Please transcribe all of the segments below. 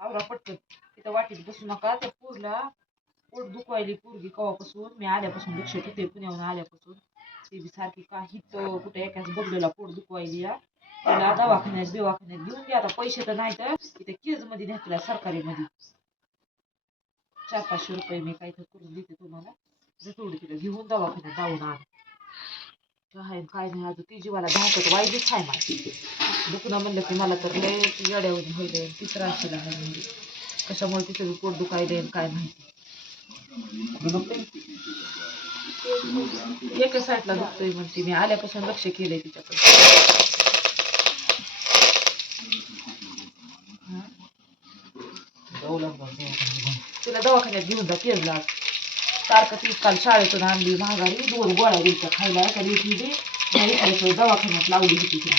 आवरा पटकन. तिथं वाटीत बसू नका. त्या पोरला पोट दुखवायली पोरगी कवापासून. मी आल्यापासून लक्ष ठेवते पुण्याहून आल्यापासून. ती बी सारखी काही तर कुठे एकाच बबलेला पोट दुखवायली या. तिला दवाखान्यात घेऊन द्या. आता पैसे तर नाही तर तिथे केज मध्ये न्यायला सरकारी मध्ये 400-500 रुपये मी काही तर करून देते तुम्हाला. तेवढी तिला घेऊन दवाखान्यात जाऊन आण. काय नाही अजून ती जीवाला धाकत वाईलीच आहे माझी. दुखणं म्हणलं की मला तर लय येड्यावरून होईल. तिसरा असलेला आहे म्हणजे कशामुळे तिचं पोट दुखायले काय माहिती. एका साईडला दुखतोय म्हणते. मी आल्यापासून लक्ष केलंय तिच्याकडे. तिला दवाखान्यात घेऊन जा केजला. सारखं ती काल शाळेतून आणली महागारी 2 गोळ्या द्यायच्या खायला. एका दिवशी दवाखान्यात लावली होती तिला.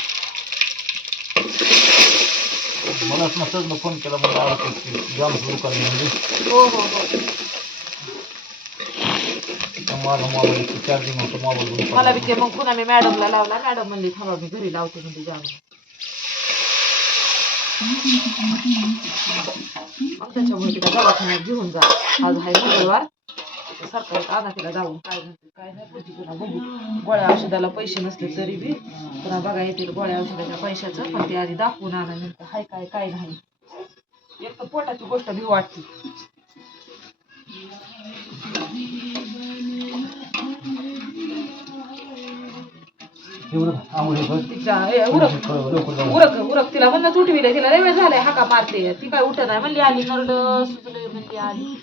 मला सहज फोन केला जाम सुरू करणे. हो हो हो. माझा मोबाईल चार्जिंग होतं. मोबाईल मला बी ते मग पुन्हा मी मॅडमला लावला. मॅडम म्हणली थांबा मी घरी लावते म्हणजे जाऊन. मग त्याच्यामुळे तिला दवाखान्यात घेऊन जा. आज आहे मंगळवार. सरकारी आणा तिला जाऊन. काय म्हणते काय नाही पुढची पुन्हा बघू. गोळ्या औषधाला पैसे नसले तरी बी पुन्हा बघा येतील गोळ्या औषधाच्या पैशाचं. पण ते आधी दाखवून आणा नंतर हाय काय काय नाही. एक तर पोटाची गोष्ट भी वाटते. उरक तिला म्हणलं उठविले. तिला लय वेळ झालाय हाका मारते. ती काय उठत नाही म्हणली. आली नरड सुचले म्हणली आली.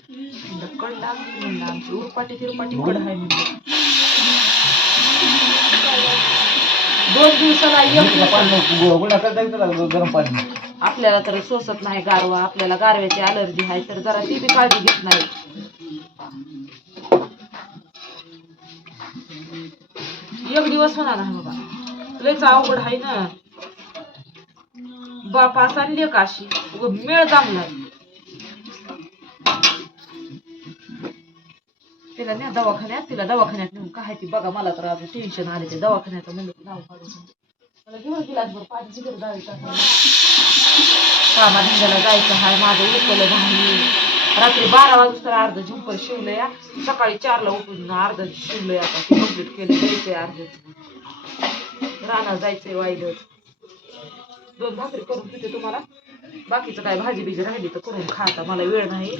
कड लागली म्हणलं आमची उरपाटी तिरपाटी कड आहे म्हणलं. 2 दिवसाला गरम पाणी आपल्याला तर सोसत नाही गारवा. आपल्याला गारव्याची अलर्जी आहे तर जरा ती बी काळजी घेत नाही. एक दिवस होणार नाही बाबा. लयच अवघड आहे ना. बापा सांगली काशी मेळ जमणार. तिला न्या दवाखान्यात. तिला दवाखान्यात नेऊन काय ती बघा. मला तर अजून टेन्शन आले ते दवाखान्याचं म्हणलं की नाव काढून. मला घेऊन गिलासभर पाणी जिगर जायचं. कामा धंद्याला जायचं हाय. माझं उकलं नाही. रात्री 12 वाजता अर्ध झुंपर शिवलं या. सकाळी 4ला उठून अर्ध शिवलंय. आता ते कम्प्लीट केलं. द्यायचंय अर्ध. रानात जायचंय वाईलच. 2 भाकरी करून देते तुम्हाला. बाकीचं काय भाजी बिजी राहिली तर करून खा. आता मला वेळ नाही.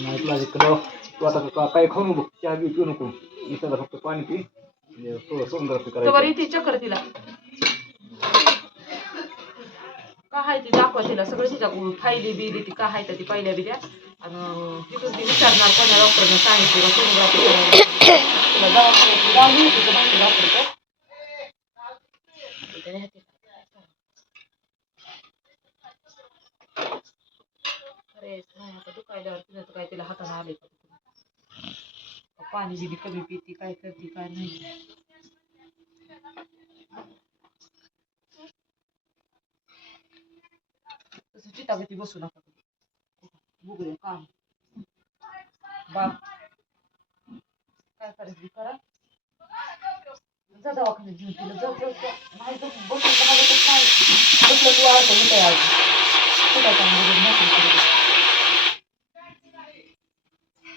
तू आता काय खाऊ नको. चहा बी पिऊ नको. इथं फक्त पाणी पी. तर इथे चक्कर तिला का आहे ती दाखवा. तिला सगळं तिच्या फायली बिली ती का आहे ती पहिल्या बिल्या. आणि तिथून ती विचारणार कोणा डॉक्टरने सांगितलं सोनोग्राफी करायला. तिला दवाखान्यात लावली होती माहिती डॉक्टरचं. अरे नाही आता दुखायल्यावर तिला काय तिला हाताने आले का. पाणी बिली कमी पिती काय करते काय नाही. तसं चितागती बसू नका. बघूया काम बाप काय करायचं करा. जा दवाखान्यात घेऊन तिला. नाही बसून बघतच नाही. बसलं तू आवडतं मी काय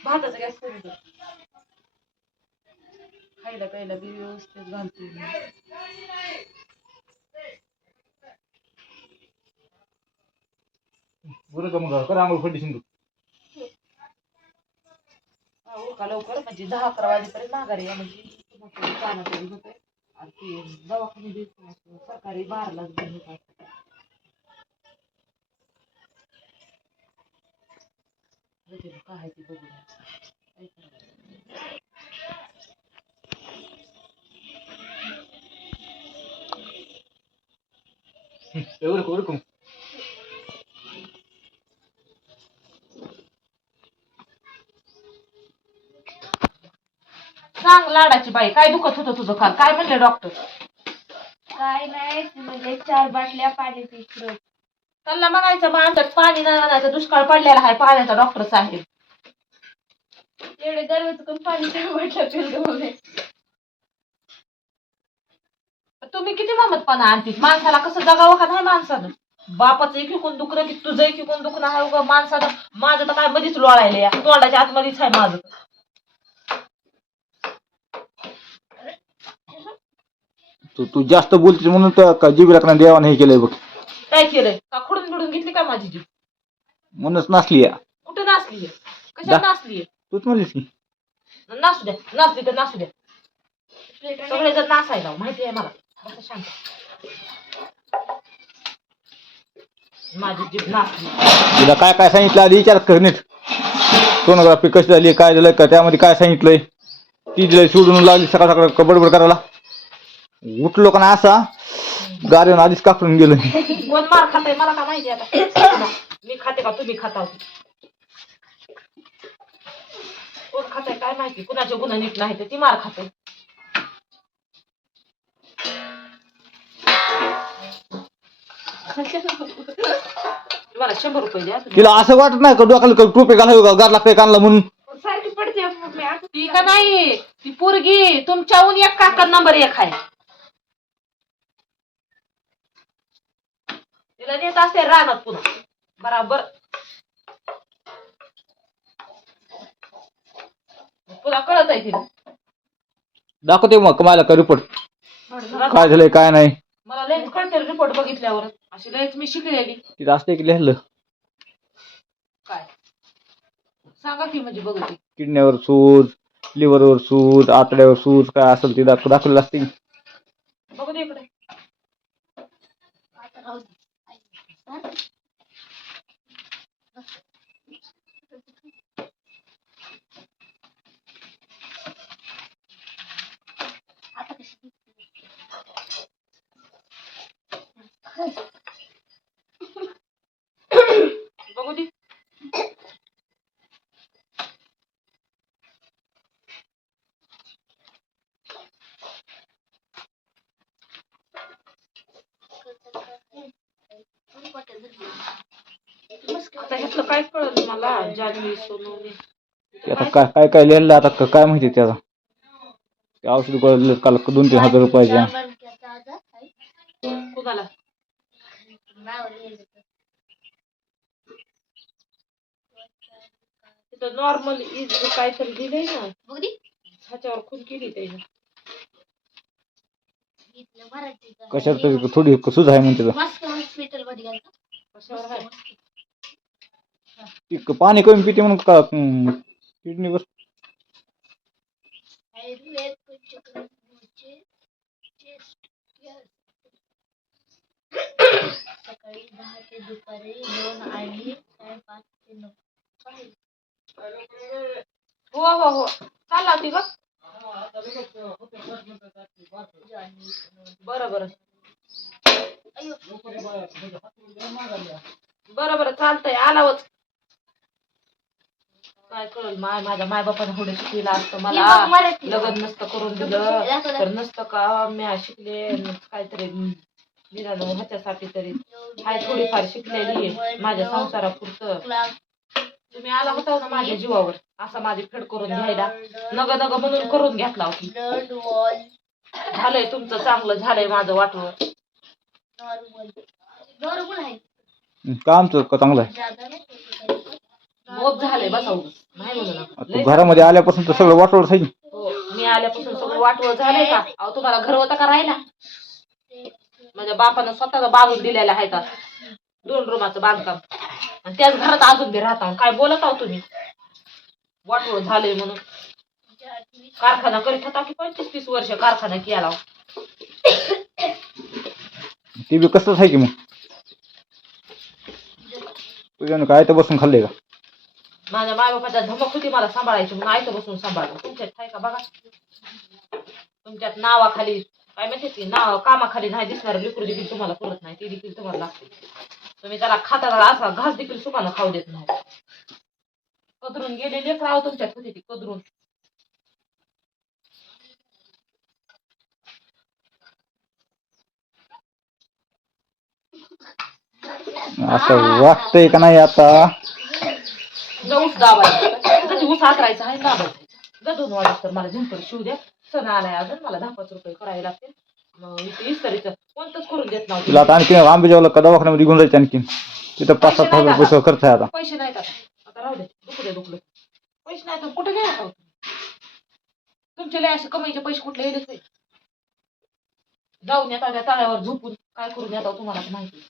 भाताचा गॅस कमी कर. खायला प्यायला बी व्यवस्थित घालते. बरं का मग करा आंघोळ फटी सिंधू. का लवकर म्हणजे 10-11 वाजेपर्यंत माघारी या. म्हणजे कानात होते. आणि ते दवाखाने बी सरकारी 12लाच बंद होतात. काय आहे ते बघून काय एवढं सांग लाडाची बाई काय दुखत होतं तुझं काल. काय म्हणले डॉक्टर. काय नाही म्हणजे 4 बाटल्या पाणी पितो. त्यांना म्हणायचं माणसात पाणी नाही आणायचं. दुष्काळ पडलेला आहे पाण्याचा डॉक्टर साहेब. एवढे गरमीचं पण पाणी 4 बाटल्या पितो. तुम्ही किती ममतपणा आणतीस. माणसाला कसं जगावं का नाही माणसानं. बापाचं एक कोण दुखणं की तुझं एक कोण दुखणं आहे उगा माणसाचं. माझं तर काय मध्येच लोळायले या तोंडाच्या आतमध्येच आहे माझं. तू जास्त बोलतेस म्हणून तर जीबीला देवाने हे केलंय बघ. काय केलंय का खुडून बिडून घेतली काय माझी जीभ? म्हणूनच नाचली या. कुठं नाचलीये? कशाला नाचलीये? तूच म्हणलीस की. नाचू द्या, नाचली तर नाचू द्या. सगळे जर नाचायला माहिती आहे मला. बसा शांत. माझी जीभ नाचली. तिला काय काय सांगितलं आधी विचार कर नीट. सोनोग्राफी कशी झाली काय झालं का त्यामध्ये काय सांगितलंय. ती दिलंय सोडून लागली सकाळ सकाळ बडबड करायला. उठलो का ना असा गाडीवर आधीच कापून गेलो. कोण मार खाताय मला का माहिती आता. मी खाते का तुम्ही खाता? कोण खाताय काय माहिती. कुणाचे गुन्हा नीट नाही तर ती मार खाते. तुम्हाला 100 रुपये द्या. तिला असं वाटत नाही का डोक्याला टोपे घालावे का गार लागते कानला म्हणून. सारखी पडते मम्मी आता. ती का नाही ती पोरगी तुमच्याहून एक काका नंबर 1 आहे. तिला नेत असते रानात पुन्हा बराबर. पुन्हा कळत आहे तिला. दाखवते मग कमायला का रिपोर्ट काय झालंय काय नाही. मला लयच कळते रिपोर्ट बघितल्यावर. अशी लयच मी शिकलेली. तिथं असते की लिहिलं काय सांगा की म्हणजे बघते. किडनीवर सूज लिव्हरवर सूज आतड्यावर सूज काय असेल ते दाखवलेलं असते. बघू दे इकडे. बघू दे. आता ह्यातलं काय कळलं मला. जान्हवी सोनवणे आता काय काय काय लिहिलं आता काय माहिती त्याला. ते औषध गोळ्या काल 2-3 हजार रुपयाच्या. कुणाला तिथं नॉर्मल इज काहीतरी दिलंय ना. ह्याच्यावर खून केली त्याने. कशात तरी थोडी सूज आहे म्हणते हॉस्पिटल मध्ये कशावर आहे? ती पाणी कमी पिते म्हणून का किडनीवर. सकाळी 10 ते दुपारी 2 आणि 5 ते 9. हो हो हो चालला ती का. बरं बरं बरं बरं चालतंय आलावच. काय कळल माझ्या मायबापाने थोडं शिकलेलं असतं मला. लग्न नसतं करून दिलं तर नसतं का मी शिकले काहीतरी निरालं ह्याच्यासाठी तरी हाय थोडीफार शिकलेली माझ्या संसारापुरतं. तुम्ही आला होता ना माझ्या जीवावर असा माझी फेड करून घ्यायला. नग नग म्हणून करून घेतला होती. झालंय तुमचं चांगलं झालंय माझं वाटवं. कामचं चांगलं आहे. मोप झालंय बसा नाही म्हणू नका. घरामध्ये आल्यापासून तर सगळं वाटवलं आहे. हो मी आल्यापासून सगळं वाटवं झालंय का. अहो तुम्हाला घर होतं का राहिला. माझ्या बापानं स्वतःचा बांधून दिलेला आहे का 2 रूमाचं बांधकाम. आणि त्याच घरात अजून बी राहता. काय बोलत आहो तुम्ही. वाटवं झालंय म्हणून कारखाना करीत होता की 25-30 वर्ष कारखाना केला. ते बी कसंच आहे की मग. तुझ्यानं काय तर बसून खाल्ले का. माझ्या मायबापाच्या धमक होती मला सांभाळायची म्हणून आयतं बसून सांभाळलं. तुमच्यात आहे का बघा. तुमच्यात नावाखाली काय माहिती ती नाव कामाखाली नाही दिसणार लिकूर देखील तुम्हाला पुरत नाही. ती देखील तुम्हाला लागते. तुम्ही त्याला खाता असा घास देखील सुकानं खाऊ देत नाही. कदरून गेले लेकराव तुमच्यात होती ती कदरून. असं वाटतंय का नाही आता. ऊस दाबायचा ऊस आकरायचा आहे दाबायचा. 2 वाजता तर मला झंपर शिव द्या. सण आलाय अजून मला 10-5 रुपये करावे लागतील. इथे इस्तारीचं कोणतंच करून देत नव्हतं. तिला आता आणखी आंबेजोगाईला का दवाखान्यामध्ये घेऊन जायचं आणखीन तिथं 5,000-7,000 रुपये खर्च आहे आता. पैसे नाहीत आता राहू दे दुखलं पैसे नाही तर कुठे गेला होता तुमचे लय असे कमाईचे पैसे कुठले येलेच नाही. जाऊन येता त्या तळ्यावर झोपून काय करून येता तुम्हाला तर माहिती.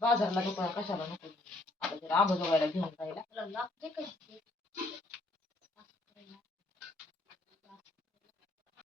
बाजारला नको कशाला नको आता जर आंबेजोगाईला घेऊन जायला